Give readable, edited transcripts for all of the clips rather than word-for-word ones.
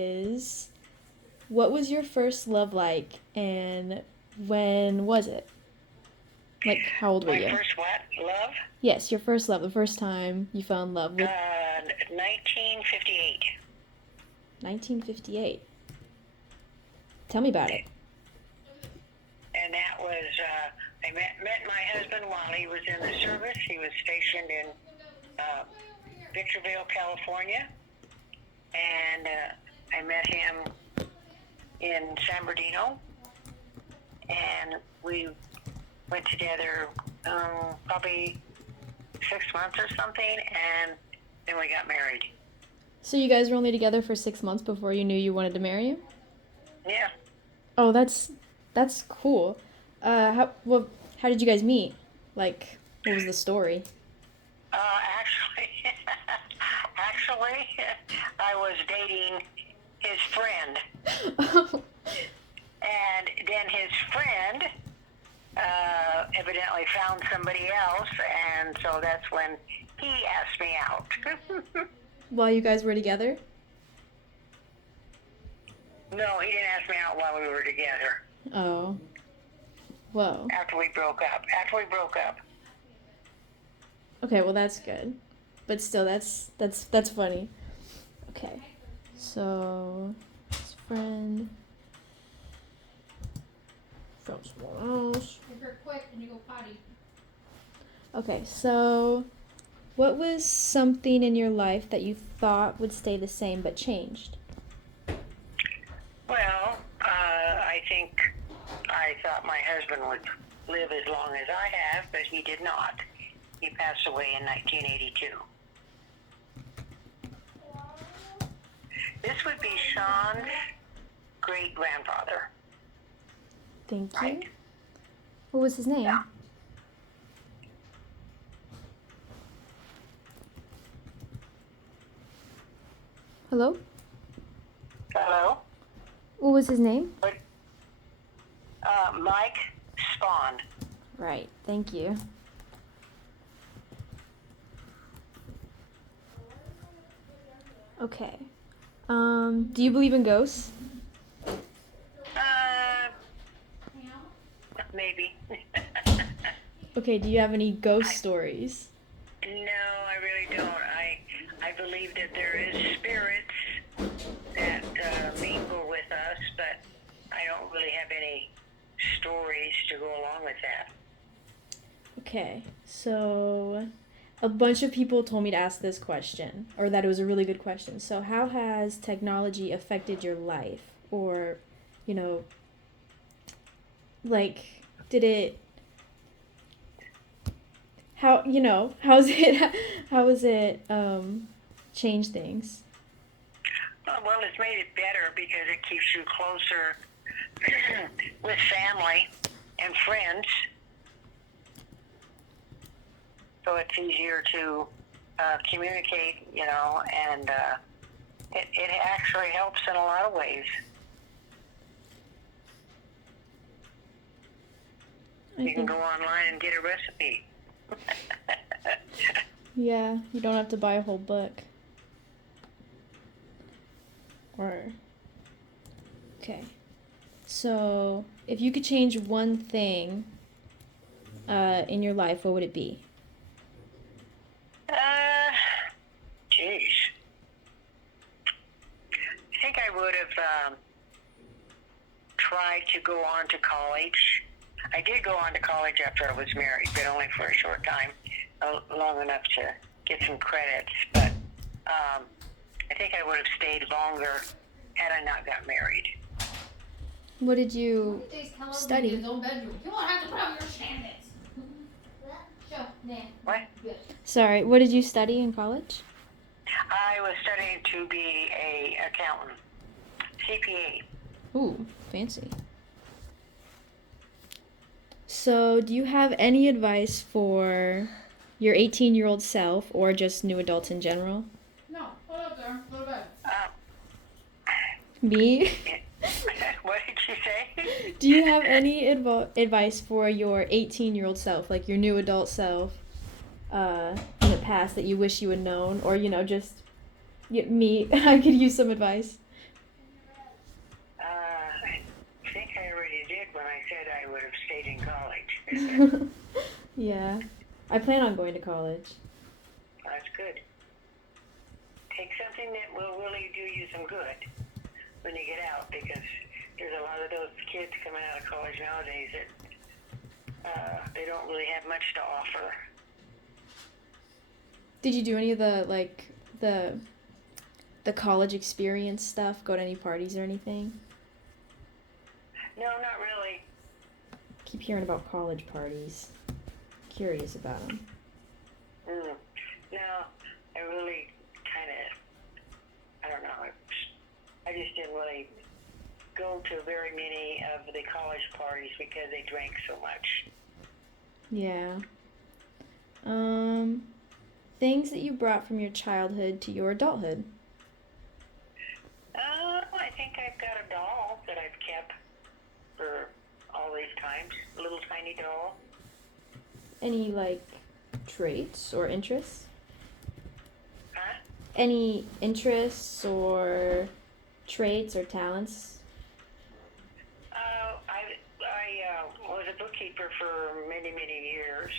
is what was your first love like and when was it? Like, how old were My you? first what? Love? Yes, your first love, the first time you fell in love with 1958. 1958. Tell me about it. And that was, I met my husband while he was in the service. He was stationed in Victorville, California. And I met him in San Bernardino. And we went together probably 6 months or something. And then we got married. So you guys were only together for 6 months before you knew you wanted to marry him? Yeah. Oh, that's cool. How did you guys meet? Like, what was the story? Actually, actually, I was dating his friend, Oh, and then his friend evidently found somebody else, and so that's when he asked me out. while you guys were together? No, he didn't ask me out while we were together. Oh, whoa. After we broke up. Okay, well that's good, but still, that's funny. Okay, so his friend from someone else. If you're quick and you go potty. Okay, so what was something in your life that you thought would stay the same but changed? Well, I think I thought my husband would live as long as I have, but he did not. He passed away in 1982. This would be Sean's great-grandfather. Thank you. Right. What was his name? Yeah. Hello? Hello? What was his name? Mike Spawn. Right, thank you. Okay. Do you believe in ghosts? Maybe. Okay, do you have any ghost stories? No, I really don't. I believe that there is spirits that mingle with us, but I don't really have any stories to go along with that. Okay, so a bunch of people told me to ask this question, or that it was a really good question. So, how has technology affected your life? Or, you know, like, did it, how's it, how has it, changed things? Well, it's made it better because it keeps you closer with family and friends. So it's easier to communicate, and it actually helps in a lot of ways. You can go online and get a recipe. Yeah, you don't have to buy a whole book. Okay. So, if you could change one thing in your life, what would it be? Geez. I think I would have tried to go on to college. I did go on to college after I was married, but only for a short time, long enough to get some credits. But I think I would have stayed longer had I not got married. What did you study? In his own bedroom. You won't have to put up your standards. What? Sorry, what did you study in college? I was studying to be a accountant, CPA. Ooh, fancy. So, do you have any advice for your 18-year-old self or just new adults in general? No, put up there. Go to bed. Me? What did you say? Do you have any advice for your 18-year-old self, like your new adult self, in the past that you wish you had known, or just me? I could use some advice. when I said I would have stayed in college. Yeah. I plan on going to college. That's good. Take something that will really do you some good when you get out, because there's a lot of those kids coming out of college nowadays that they don't really have much to offer. Did you do any of the the college experience stuff? Go to any parties or anything? No, not really. Keep hearing about college parties. Curious about them. No, I really kind of, I don't know. I just didn't really go to very many of the college parties because they drank so much. Yeah. Things that you brought from your childhood to your adulthood. I think I've got a doll that I've kept for all these times. A little tiny doll. Any like traits or interests? Huh? Any interests or traits or talents? I was a bookkeeper for many, many years.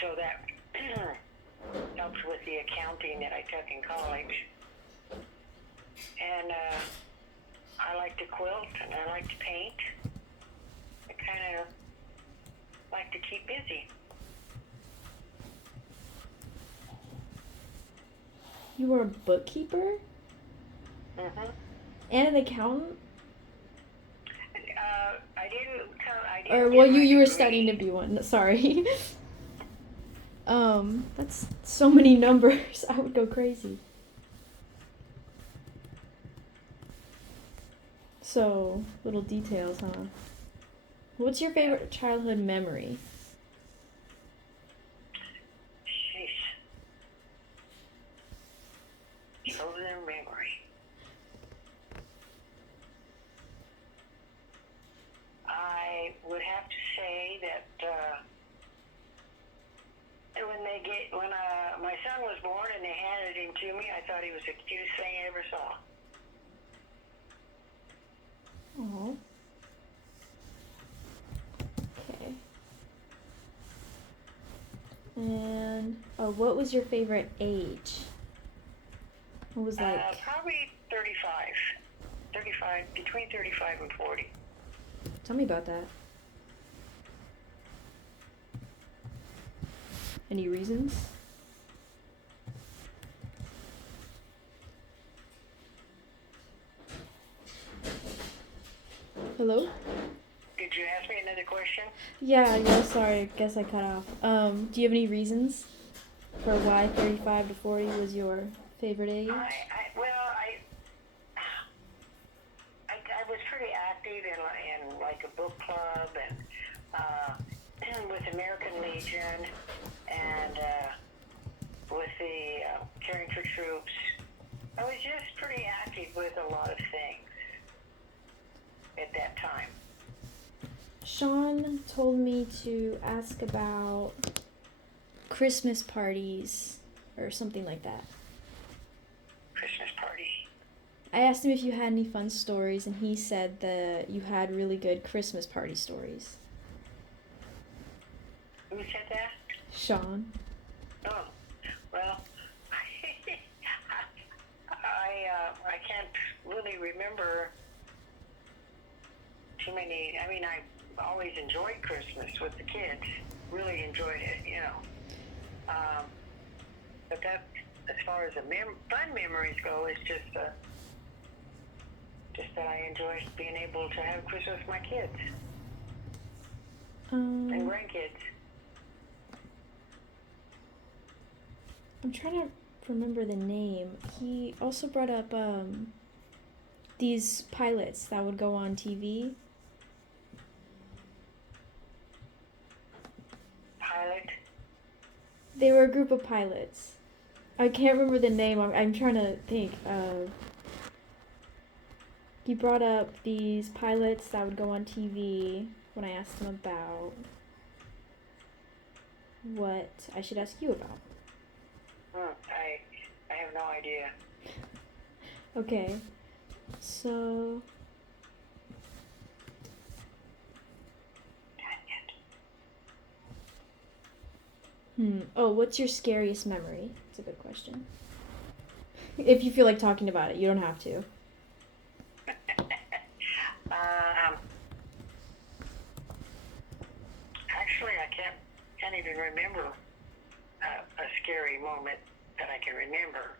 So that helps with the accounting that I took in college. And I like to quilt and I like to paint. I kind of like to keep busy. You were a bookkeeper Mhm. and an accountant? I didn't. Or get well, my you were degree. studying to be one. Sorry. That's so many numbers. I would go crazy. So, little details, huh? What's your favorite childhood memory? Jeez. Childhood memory. I would have to say that when my son was born and they handed him to me, I thought he was the cutest thing I ever saw. Oh. Okay. And what was your favorite age? What was like? Probably 35. 35, between 35 and 40. Tell me about that. Any reasons? Hello? Did you ask me another question? Yeah, sorry, I guess I cut off. Do you have any reasons for why 35 to 40 was your favorite age? I was pretty active in like a book club and with American Legion and with the Caring for Troops. I was just pretty active with a lot of things at that time. Sean told me to ask about Christmas parties or something like that. Christmas party. I asked him if you had any fun stories, and he said that you had really good Christmas party stories. Who said that? Sean. Oh, well, I can't really remember too many. I mean, I always enjoyed Christmas with the kids. Really enjoyed it, you know. But that, as far as the fun memories go, is just that I enjoy being able to have Christmas with my kids and grandkids. I'm trying to remember the name. He also brought up these pilots that would go on TV. Pilot? They were a group of pilots. I can't remember the name. I'm trying to think. He brought up these pilots that would go on TV when I asked him about what I should ask you about. I have no idea. Okay. So Oh, what's your scariest memory? That's a good question. If you feel like talking about it, you don't have to. Actually, I can't even remember a scary moment that I can remember.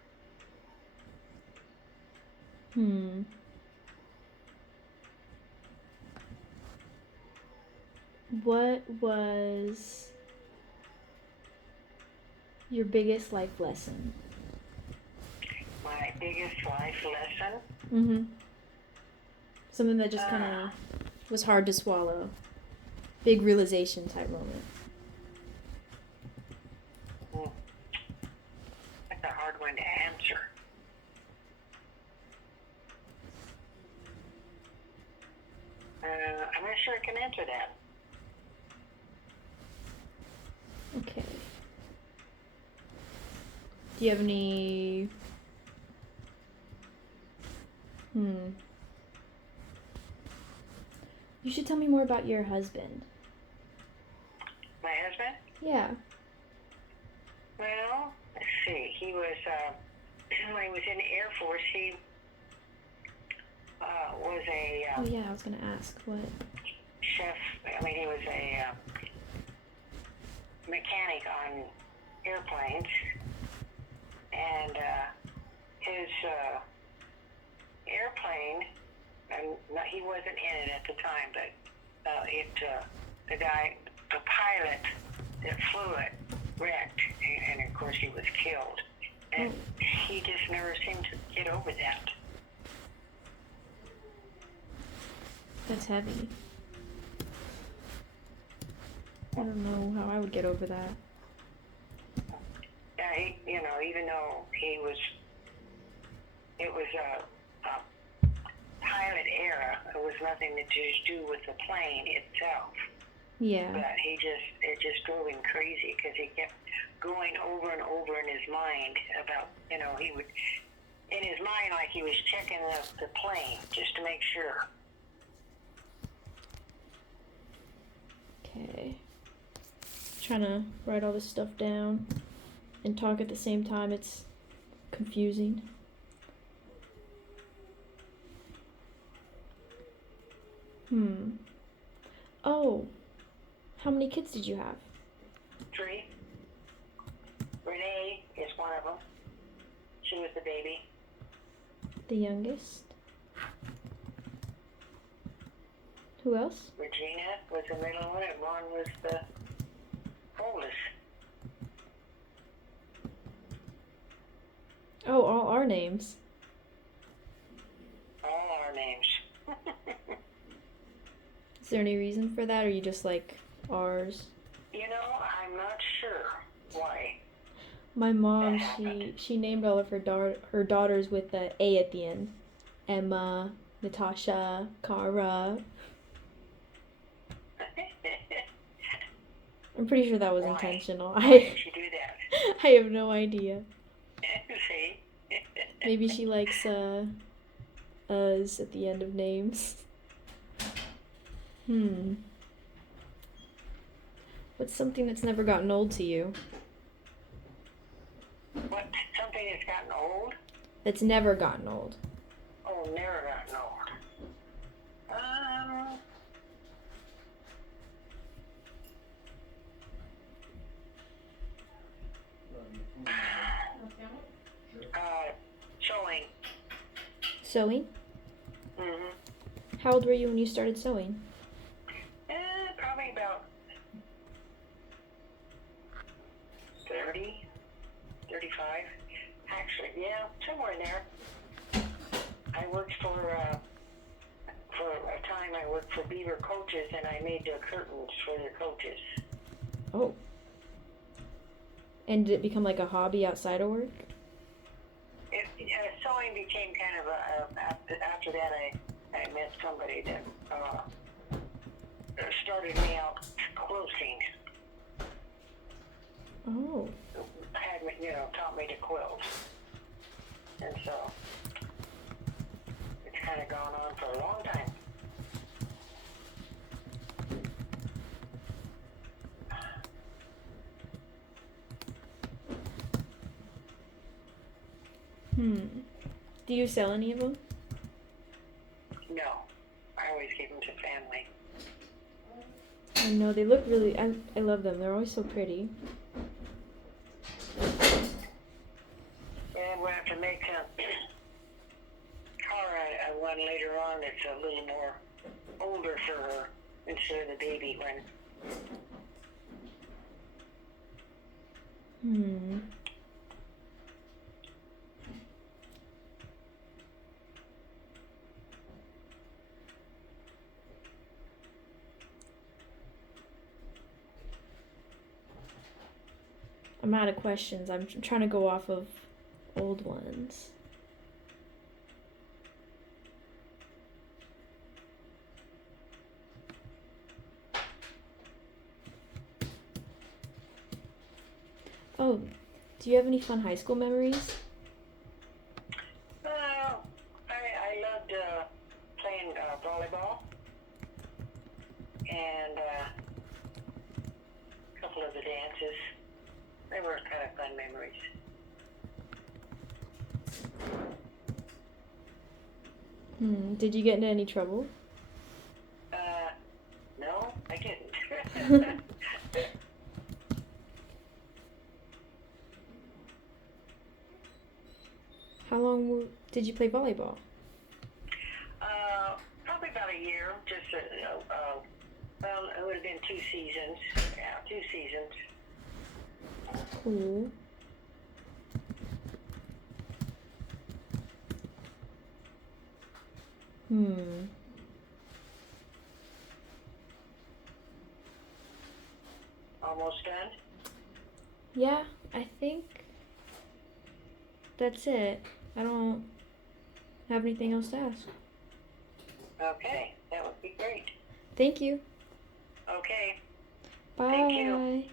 What was your biggest life lesson? My biggest life lesson? Mm-hmm. Something that just kind of was hard to swallow. Big realization type moment. That's a hard one to answer. I'm not sure I can answer that. Okay. Do you have any... You should tell me more about your husband. My husband? Yeah. Well, let's see. He was, when he was in the Air Force, he was a Oh yeah, I was gonna ask what. chef. I mean, he was a mechanic on airplanes, and his airplane, and he wasn't in it at the time, but the pilot that flew it wrecked, and of course he was killed, and he just never seemed to get over that. That's heavy. I don't know how I would get over that. Yeah, even though it was a pilot error, it was nothing to do with the plane itself. Yeah. But it just drove him crazy because he kept going over and over in his mind about, he would, in his mind, like he was checking the plane just to make sure. Okay. Trying to write all this stuff down and talk at the same time. It's confusing. Oh. How many kids did you have? 3. Renee is one of them. She was the baby. The youngest? Who else? Regina was the middle one, and Ron was the oldest. Oh, all our names. All our names. Is there any reason for that, or you just like ours? I'm not sure why. My mom, she named all of her daughters with the A at the end. Emma, Natasha, Kara. I'm pretty sure that was intentional. Why did she do that? I have no idea. See? Maybe she likes us at the end of names. What's something that's never gotten old to you? What? Something that's gotten old? That's never gotten old. Oh, never gotten old. Sewing. Sewing? Mm-hmm. How old were you when you started sewing? Probably about 30, 35. Actually, yeah, somewhere in there. I worked for a time I worked for Beaver Coaches, and I made the curtains for their coaches. Oh. And did it become like a hobby outside of work? Sewing became kind of after that I met somebody that started me out quilting. Oh. Had me, taught me to quilt. And so it's kind of gone on for a long time. Do you sell any of them? No, I always give them to family. I know they look really. I love them. They're always so pretty. And we'll have to make Cara one later on that's a little more older for her instead of the baby one. Hmm. I'm out of questions. I'm trying to go off of old ones. Oh, do you have any fun high school memories? I loved playing volleyball and a couple of the dances. They were kind of fun memories. Did you get into any trouble? No, I didn't. How long did you play volleyball? Probably about a year. Just well, it would have been 2 seasons. Yeah, 2 seasons. Cool. Almost done. Yeah, I think that's it. I don't have anything else to ask. Okay, that would be great. Thank you. Okay. Bye. Thank you.